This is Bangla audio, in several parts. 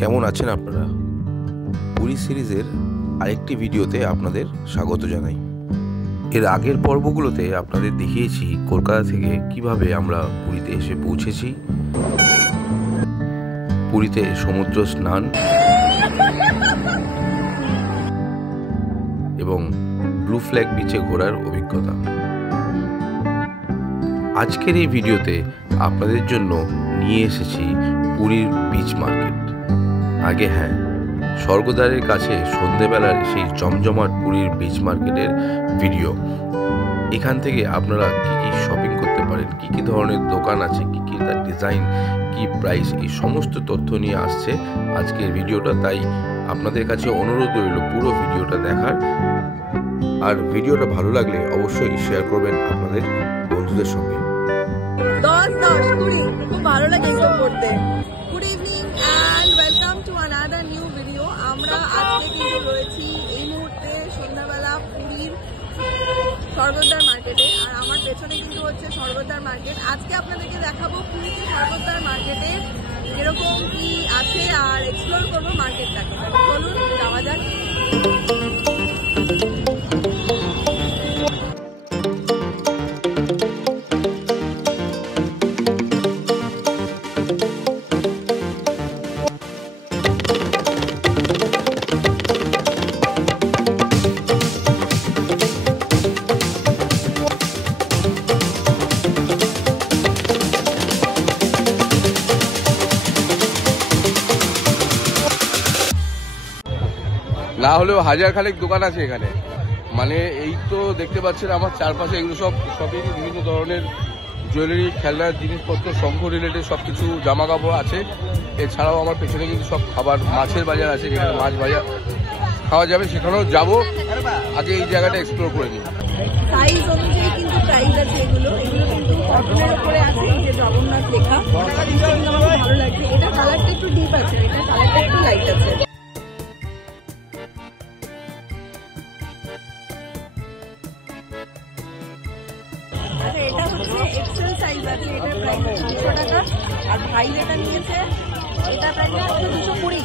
কেমন আছেন আপনারা? পুরী সিরিজের আরেকটি ভিডিওতে আপনাদের স্বাগত জানাই। এর আগের পর্বগুলোতে আপনাদের দেখিয়েছি কলকাতা থেকে কিভাবে আমরা পুরীতে এসে পৌঁছেছি, পুরীতে সমুদ্র স্নান এবং ব্লু ফ্ল্যাগ বিচে ঘোরার অভিজ্ঞতা। আজকের এই ভিডিওতে আপনাদের জন্য নিয়ে এসেছি পুরীর বিচ মার্কেট। আগে হ্যাঁ, স্বর্গদ্বারের কাছে সন্ধেবেলার সেই জমজমাট পুরীর বিচ মার্কেটের ভিডিও। এখান থেকে আপনারা কি কি শপিং করতে পারেন, কি কি ধরনের দোকান আছে, কি কি তার ডিজাইন, কি প্রাইস, এই সমস্ত তথ্য নিয়ে আসছে আজকের ভিডিওটা। তাই আপনাদের কাছে অনুরোধ রইল পুরো ভিডিওটা দেখার। আর ভিডিওটা ভালো লাগলে অবশ্যই শেয়ার করবেন আপনাদের বন্ধুদের সঙ্গে। 10-20 খুব ভালো লাগে এসব করতে। Good evening and welcome to another new video. আমরা আজকে কিন্তু রয়েছি এই মুহূর্তে সন্ধ্যাবেলা পুরীর স্বর্গদ্বার মার্কেটে, আর আমার পেছনে কিন্তু হচ্ছে স্বর্গদ্বার মার্কেট। আজকে আপনাদেরকে দেখাবো পুরীতে স্বর্গদ্বার মার্কেটে কিরকম কি আছে আর এক্সপ্লোর করবো মার্কেটটাকে। চলুন যাওয়া যাক। না হলেও হাজার খানেক দোকান আছে এখানে। মানে এই তো দেখতে পাচ্ছেন আমার চারপাশে, এগুলো সবই বিভিন্ন ধরনের জুয়েলারি, খেলনার জিনিসপত্র, শঙ্খ রিলেটেড সবকিছু, জামা কাপড় আছে। এছাড়াও আমার পেছনে কিন্তু সব খাবার, মাছের বাজার আছে, যেখানে মাছ ভাজা খাওয়া যাবে, সেখানেও যাবো। আগে এই জায়গাটা এক্সপ্লোর করে নিই। সাইজ অনুযায়ী কিন্তু প্রাইস আছে এগুলো কিন্তু কটনের উপরে আছে, এই যে জগন্নাথ লেখা। এটা কিন্তু আমার ভালো লাগছে। এটা কালারটা একটু ডিপ আছে, এটা কালারটা একটু লাইট আছে। আচ্ছা, এটা হচ্ছে এক্সেল সাইজ আছে, এটার প্রাইস হচ্ছে 200 টাকা। আর ভাই যেটা নিয়েছে এটা প্রাইস হচ্ছে 220।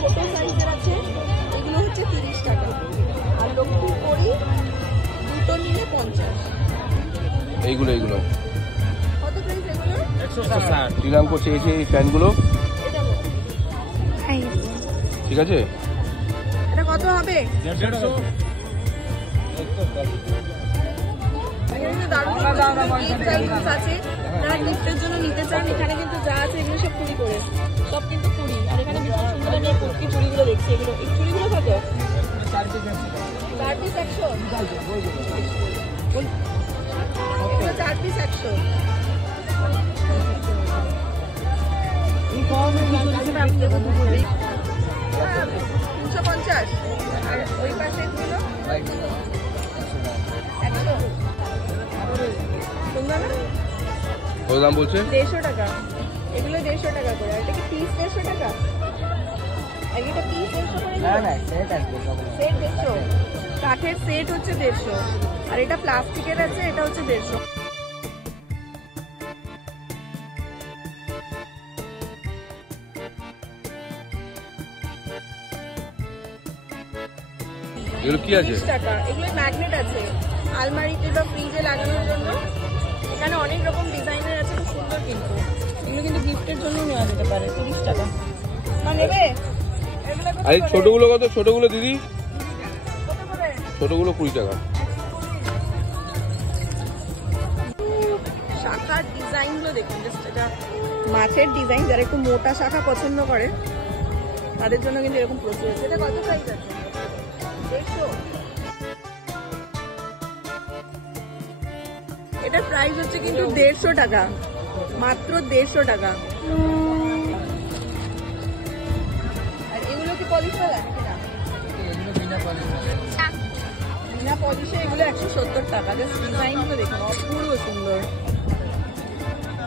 ছোট সাইজের আছে, এগুলো হচ্ছে 30 টাকা। আর লক্ষ্মীর পরি দুটো নিলে 50। এইগুলো কত প্রাইস এগুলো? 160 দিলাম করছে এই ফ্যানগুলো। ঠিক আছে, এটা কত হবে? যারা গিফটের জন্য নিতে চান, এখানে কিন্তু যা আছে এগুলো সব কুড়ি করে, সব কিন্তু কুড়ি। আর এখানে ভীষণ সুন্দর আমি কুর্তি চুড়িগুলো দেখছি। এগুলো এই চুড়িগুলো কত? 4 পিস 100। এগুলো 4 পিস 100। 350। আর ওই পাশে এগুলো 100। সুন্দর না? কত দাম বলছে? 150 টাকা। এগুলো 150 টাকা করে। আর এটা কি পিস 150 টাকা? আর এটা পিস 150 করে? না, সেট আছে। সেট 150। কাঠের সেট হচ্ছে 150। আর এটা প্লাস্টিকের আছে, এটা হচ্ছে 150। এগুলো কি আছে? 30 টাকা। এগুলো ম্যাগনেট আছে আলমারিতে বা ফ্রিজে লাগানোর জন্য। এখানে অনেক রকম ডিজাইনের আছে, খুব সুন্দর। কিন্তু এগুলো কিন্তু গিফটের জন্য নেওয়া যেতে পারে। 30 টাকা। নেবে? আর ছোটগুলো কত? ছোটগুলো দিদি কত করে? ছোটগুলো 20 টাকা। শাখার ডিজাইনগুলো দেখুন, জাস্ট এটা মাছের ডিজাইন। যারা একটু মোটা শাখা পছন্দ করে তাদের জন্য কিন্তু এরকম প্রচুর আছে। এটা কত প্রাইস আছে? 150। এটার প্রাইস হচ্ছে কিন্তু 150 টাকা, মাত্র 150 টাকা। আর এগুলো কি পলিশ না বিনা পলিশে এগুলো 170 টাকা। জাস্ট ডিজাইনগুলো দেখুন, অপূর্ব সুন্দর।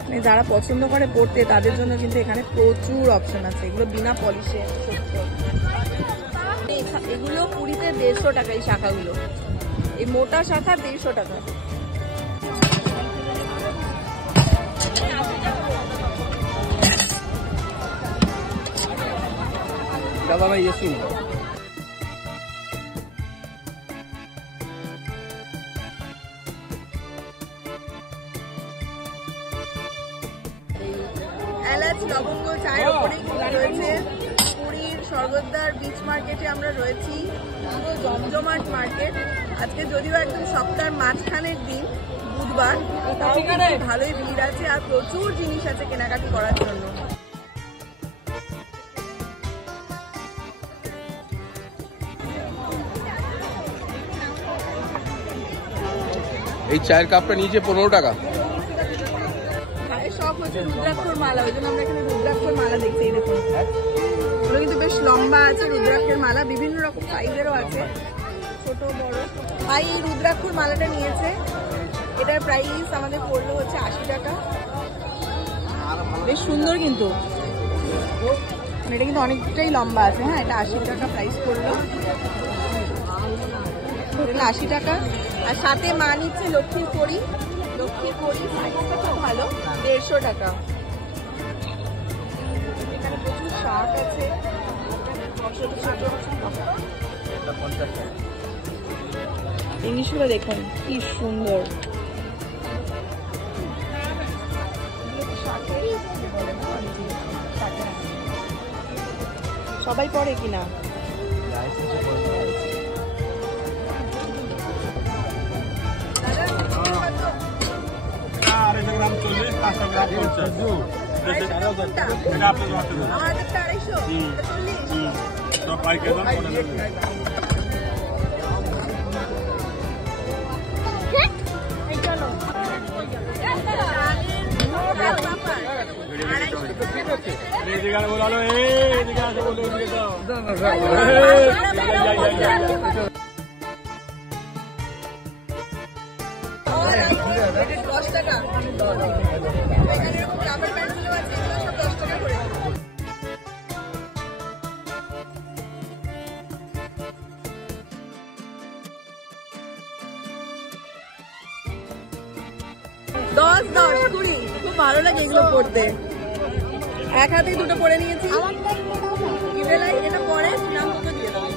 মানে যারা পছন্দ করে পড়তে তাদের জন্য কিন্তু এখানে প্রচুর অপশন আছে। এগুলো বিনা পলিশে 170। এগুলো পুরীতে 150 টাকা এই শাখাগুলো। এই মোটা শাখা 150 টাকা। বাবা ভাই এসুন। এলাচ লবঙ্গ চায়ের ওপরেই রয়েছে। পুরীর স্বর্গদ্বার বিচ মার্কেটে আমরা রয়েছি, পুরো জমজমাট মার্কেট। আজকে যদিও একদম সপ্তাহের মাঝখানের দিন, বুধবার, ভালোই ভিড় আছে আর প্রচুর জিনিস আছে কেনাকাটি করার জন্য। এই চায়ের কাপটা নিচে 15 টাকা। সব হচ্ছে রুদ্রাক্ষর মালা, ওই জন্য আমরা এখানে রুদ্রাক্ষর মালা দেখছি। এই দেখুন, ওগুলো কিন্তু বেশ লম্বা আছে রুদ্রাক্ষের মালা, বিভিন্ন রকম সাইজেরও আছে, ছোট বড়। ভাই এই রুদ্রাক্ষর মালাটা নিয়েছে, এটার প্রাইস আমাদের পড়লো হচ্ছে 80 টাকা। বেশ সুন্দর কিন্তু, এটা কিন্তু অনেকটাই লম্বা আছে। হ্যাঁ, এটা 80 টাকা প্রাইস পড়লো, 80 টাকা। আর সাথে মা নিচ্ছে লক্ষ্মীর কড়ি, লক্ষ্মীর কড়ি সাইজটা খুব ভালো, 150 টাকা। এখানে প্রচুর শাক আছে, জিনিসগুলো দেখুন কি সুন্দর। সবাই পড়ে কিনা? খুব ভালো লাগে এগুলো পড়তে, এক হাতে দুটো পরে নিয়েছি। এটা পরে দিয়ে দাও।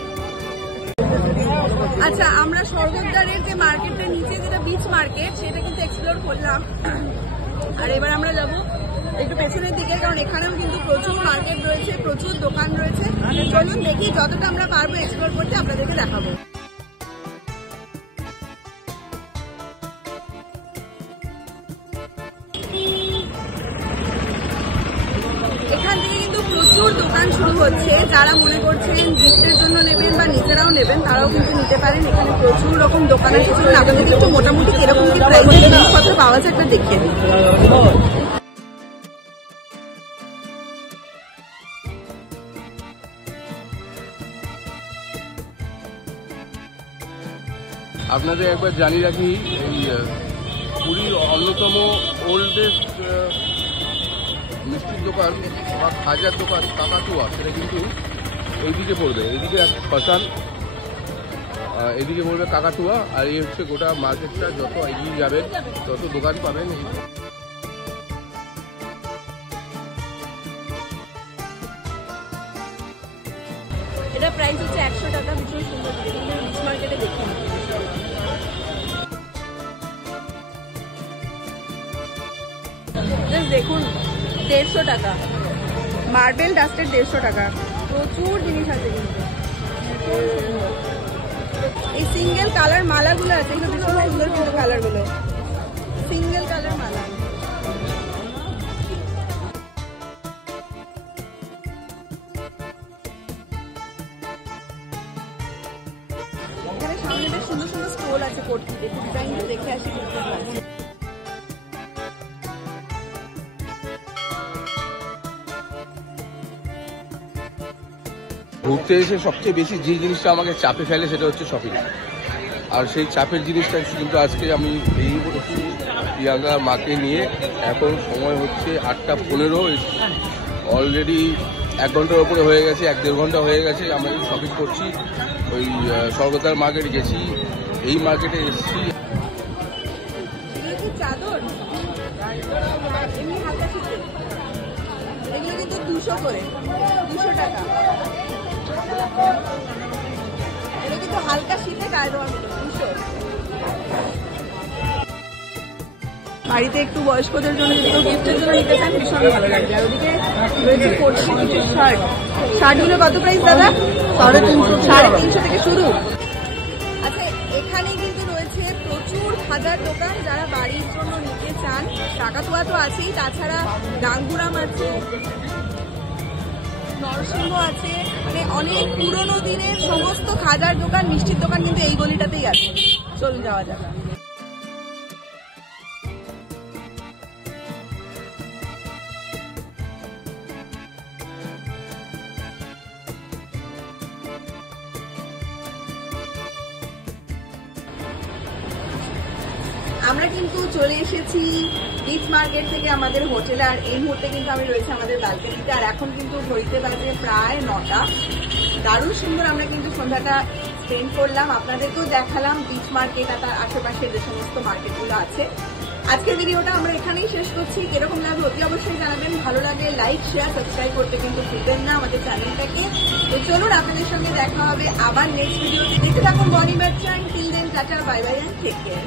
আচ্ছা, আমরা স্বর্গদ্বারের যে মার্কেটের নিচে যেটা বিচ মার্কেট, সেটা কিন্তু এক্সপ্লোর করলাম। আর এবার আমরা যাব একটু পেছনের দিকে, কারণ এখানেও কিন্তু প্রচুর মার্কেট রয়েছে, প্রচুর দোকান রয়েছে। চলুন দেখি, যতটা আমরা পারবো এক্সপ্লোর করতে আপনাদেরকে দেখাবো। এখান থেকে কিন্তু প্রচুর দোকান শুরু হচ্ছে। যারা মনে করছেন গিফটের জন্য নেবেন বা নিজেরাও নেবেন, তারাও কিন্তু নিতে পারেন। এখানে প্রচুর রকম দোকান আছে। আপনাদেরকে একটু মোটামুটি কিরকম কি প্রাইসে জিনিসপত্র পাওয়া যায় একটা দেখিয়ে দিই। আপনাদের একবার জানিয়ে রাখি, এই পুরীর অন্যতম ওল্ডেস্ট মিষ্টির দোকান বা খাজার দোকান কাকাতুয়া, সেটা কিন্তু এইদিকে পড়বে। এইদিকে শ্মশান, এদিকে পড়বে কাকাতুয়া। আর এই হচ্ছে গোটা মার্কেটটা। যত এগিয়ে যাবেন তত দোকান পাবেন। এটা প্রাইস হচ্ছে 100 টাকা। ভীষণ সুন্দর, বিচ মার্কেটে দেখুন। দেখুন 150 টাকা, মার্বেল ডাস্টের 150 টাকা। প্রচুর জিনিস আছে কিন্তু। এই সিঙ্গেল কালার মালাগুলো আছে, এগুলো ভীষণ সুন্দর কিন্তু কালারগুলো, সিঙ্গেল কালার মালা। এখানে সামনে বেশ সুন্দর সুন্দর স্টোল আছে, কোটি দেখে ডিজাইনগুলো দেখে আসি। ঘুরতে এসে সবচেয়ে বেশি যে জিনিসটা আমাকে চাপে ফেলে সেটা হচ্ছে শপিং। আর সেই চাপের জিনিসটা কিন্তু আজকে আমি বেরিয়ে পড়েছি প্রিয়াঙ্কা মাকে নিয়ে। এখন সময় হচ্ছে 8:15, অলরেডি 1 ঘন্টার ওপরে হয়ে গেছে, 1-1.5 ঘন্টা হয়ে গেছে আমরা শপিং করছি। ওই স্বর্গদ্বার মার্কেট গেছি, এই মার্কেটে এসেছি। চাদর এমনি হালকা শীতে এগুলো কিন্তু 200 করে, 200 টাকা। এগুলো কিন্তু হালকা শীতে গায়ে দেওয়া 200। বাড়িতে একটু বয়স্কদের জন্য যদি কেউ গিফটের জন্য নিতে চান ভীষণ ভালো লাগবে। আর ওদিকে রয়েছে শার্ট। শার্টগুলো কত প্রাইস দাদা? 350 থেকে শুরু। আচ্ছা, এখানে কিন্তু রয়েছে প্রচুর হাজার দোকান যারা বাড়ির জন্য নিতে চান। কাকাতুয়া তো আছেই, তাছাড়া গাঙ্গুরাম আছে, নরসিংহ আছে, মানে অনেক পুরনো দিনের সমস্ত খাজার দোকান, মিষ্টির দোকান কিন্তু এই গলিটাতেই আছে। চলুন যাওয়া যাক। আমরা কিন্তু চলে এসেছি বিচ মার্কেট থেকে আমাদের হোটেলে। আর এই মুহূর্তে কিন্তু আমি রয়েছি আমাদের ব্যালকনিতে। আর এখন কিন্তু ঘড়িতে বাজে প্রায় 9টা। দারুণ সুন্দর আমরা কিন্তু সন্ধ্যাটা স্পেন্ড করলাম, আপনাদেরকেও দেখালাম বিচ মার্কেট আর তার আশেপাশে যে সমস্ত মার্কেটগুলো আছে। আজকের ভিডিওটা আমরা এখানেই শেষ করছি। কিরকম লাগলো অতি অবশ্যই জানাবেন। ভালো লাগলে লাইক, শেয়ার, সাবস্ক্রাইব করতে কিন্তু ভুলবেন না আমাদের চ্যানেলটাকে। তো চলুন, আপনাদের সঙ্গে দেখা হবে আবার নেক্সট ভিডিওতে। দেখতে থাকুন বনি বাচ্চা। Till then, tata, bye bye, and take care.